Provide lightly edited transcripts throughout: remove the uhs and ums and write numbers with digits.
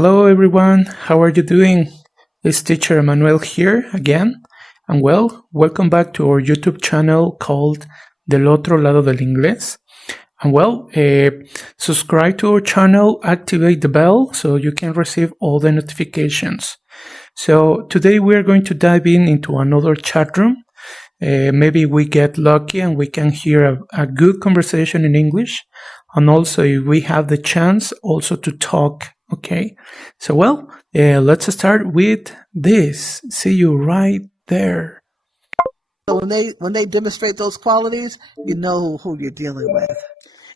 Hello everyone, how are you doing? It's teacher Emmanuel here again, and welcome back to our YouTube channel called Del Otro Lado del Inglés. And subscribe to our channel, activate the bell so you can receive all the notifications. So today we are going to dive into another chat room. Maybe we get lucky and we can hear a good conversation in English, and also if we have the chance also to talk. Okay, so let's start with this. See you right there. So when they demonstrate those qualities, you know who you're dealing with.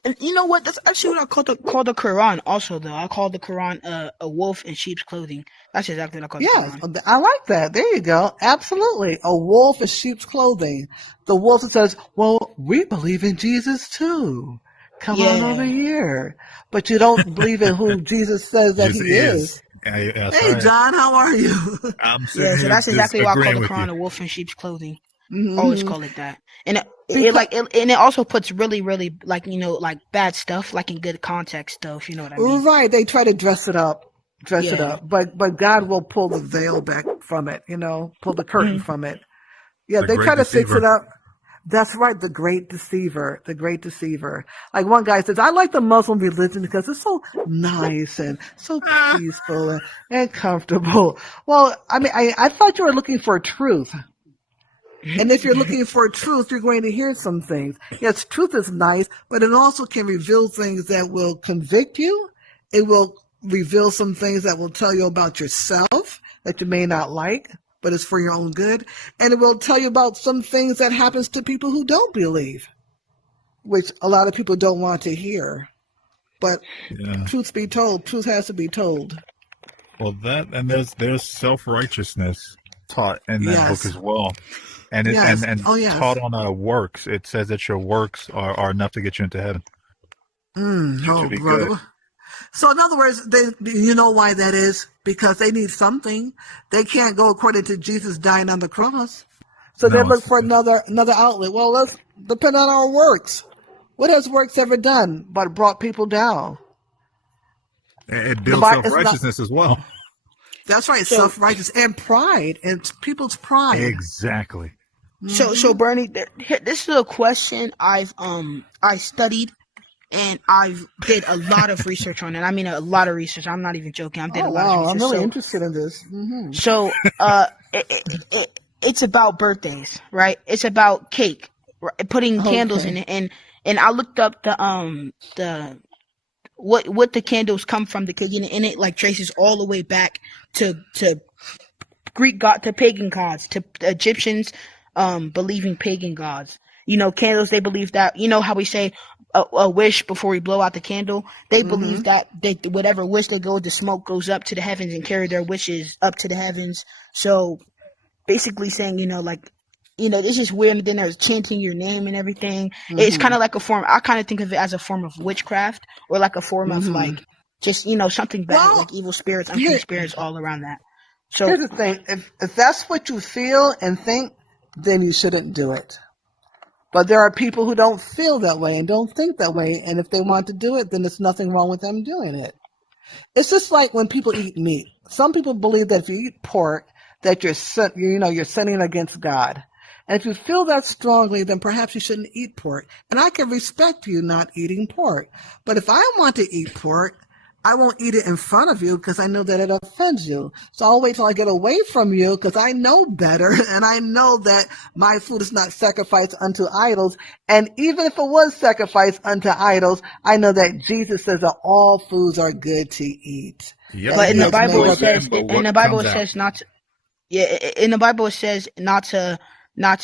And you know what? That's actually what I call the Quran. Also, though, I call the Quran a wolf in sheep's clothing. That's exactly what I call the Quran. Yeah, I like that. There you go. Absolutely, a wolf in sheep's clothing. The wolf that says, "Well, we believe in Jesus too. Come on over here," but you don't believe in who Jesus says that he is. Hey, right. John, how are you? I'm so that's exactly why I call the Quran a wolf in sheep's clothing. Mm-hmm. Always call it that, and it also puts really like bad stuff like in good context though, if you know what I mean. Right, they try to dress it up, but God will pull the veil back from it, pull the curtain from it. Yeah, they try to fix it up. That's right, the great deceiver. Like one guy says, I like the Muslim religion because it's so nice and so peaceful and comfortable. Well, I mean, I thought you were looking for truth. And if you're looking for truth, you're going to hear some things. Yes, truth is nice, but it also can reveal things that will convict you. It will reveal some things that will tell you about yourself that you may not like, but it's for your own good. And it will tell you about some things that happens to people who don't believe, which a lot of people don't want to hear. But truth be told, truth has to be told. Well, there's self-righteousness taught in that book as well. And taught on works. It says that your works are enough to get you into heaven. Brother. Good. So in other words, you know why that is? Because they need something. They can't go according to Jesus dying on the cross. So they look for another outlet. Well, let's depend on our works. What has works ever done but brought people down? It builds self-righteousness as well. That's right, self-righteous and pride, and people's pride. Exactly. So Bernie, this is a question I studied, and I've did a lot of research on it. I mean, a lot of research. I'm not even joking. I did a lot of research. I'm really interested in this. Mm-hmm. So, it's about birthdays, right? It's about cake, right? Putting candles in it, and I looked up the what the candles come from, the cake, and it like traces all the way back to Greek god, to pagan gods, to Egyptians. Believing pagan gods. Candles, they believe that, how we say a wish before we blow out the candle. They believe that whatever wish they go, the smoke goes up to the heavens and carry their wishes up to the heavens. So basically saying, this is weird. And then there's chanting your name and everything. It's kind of like a form. I kind of think of it as a form of witchcraft, or like a form of like just, something bad, like evil spirits, unclean spirits all around that. So here's the thing. If that's what you feel and think, then you shouldn't do it. But there are people who don't feel that way and don't think that way, and if they want to do it, then there's nothing wrong with them doing it. It's just like when people eat meat. Some people believe that if you eat pork, that you're sinning against God. And if you feel that strongly, then perhaps you shouldn't eat pork. And I can respect you not eating pork. But if I want to eat pork, I won't eat it in front of you because I know that it offends you. So I'll wait till I get away from you because I know better, and I know that my food is not sacrificed unto idols. And even if it was sacrificed unto idols, I know that Jesus says that all foods are good to eat. Yep. But in the Bible it says, not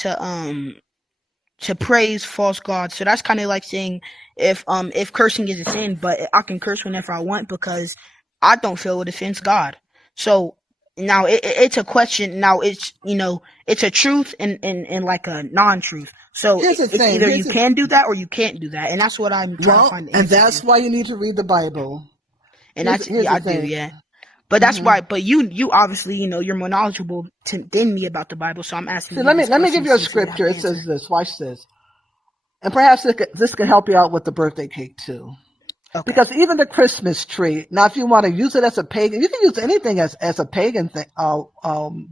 to praise false gods. So that's kind of like saying if cursing is a sin, but I can curse whenever I want because I don't feel it offends God. So now it's a question. Now it's it's a truth and like a non-truth. So it's either you can do that or you can't do that, and that's what I'm trying to find. And that's why you need to read the Bible. And I do, yeah. But that's why. But you obviously you're more knowledgeable than me about the Bible, so I'm asking. So let me give you a scripture. It says this. Watch this, and perhaps this can help you out with the birthday cake too. Okay. Because even the Christmas tree, now if you want to use it as a pagan, you can use anything as a pagan thing,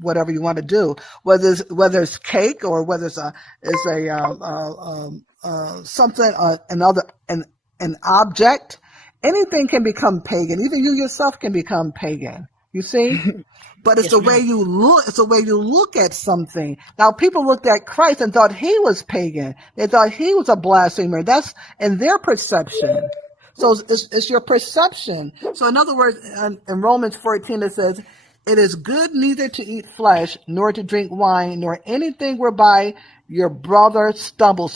whatever you want to do, whether it's cake or whether it's something, an object, anything can become pagan. Even you yourself can become pagan. You see? But it's the way you look. It's the way you look at something. Now, people looked at Christ and thought he was pagan. They thought he was a blasphemer. That's in their perception. So it's your perception. So in other words, in Romans 14 it says, "It is good neither to eat flesh, nor to drink wine, nor anything whereby your brother stumbles."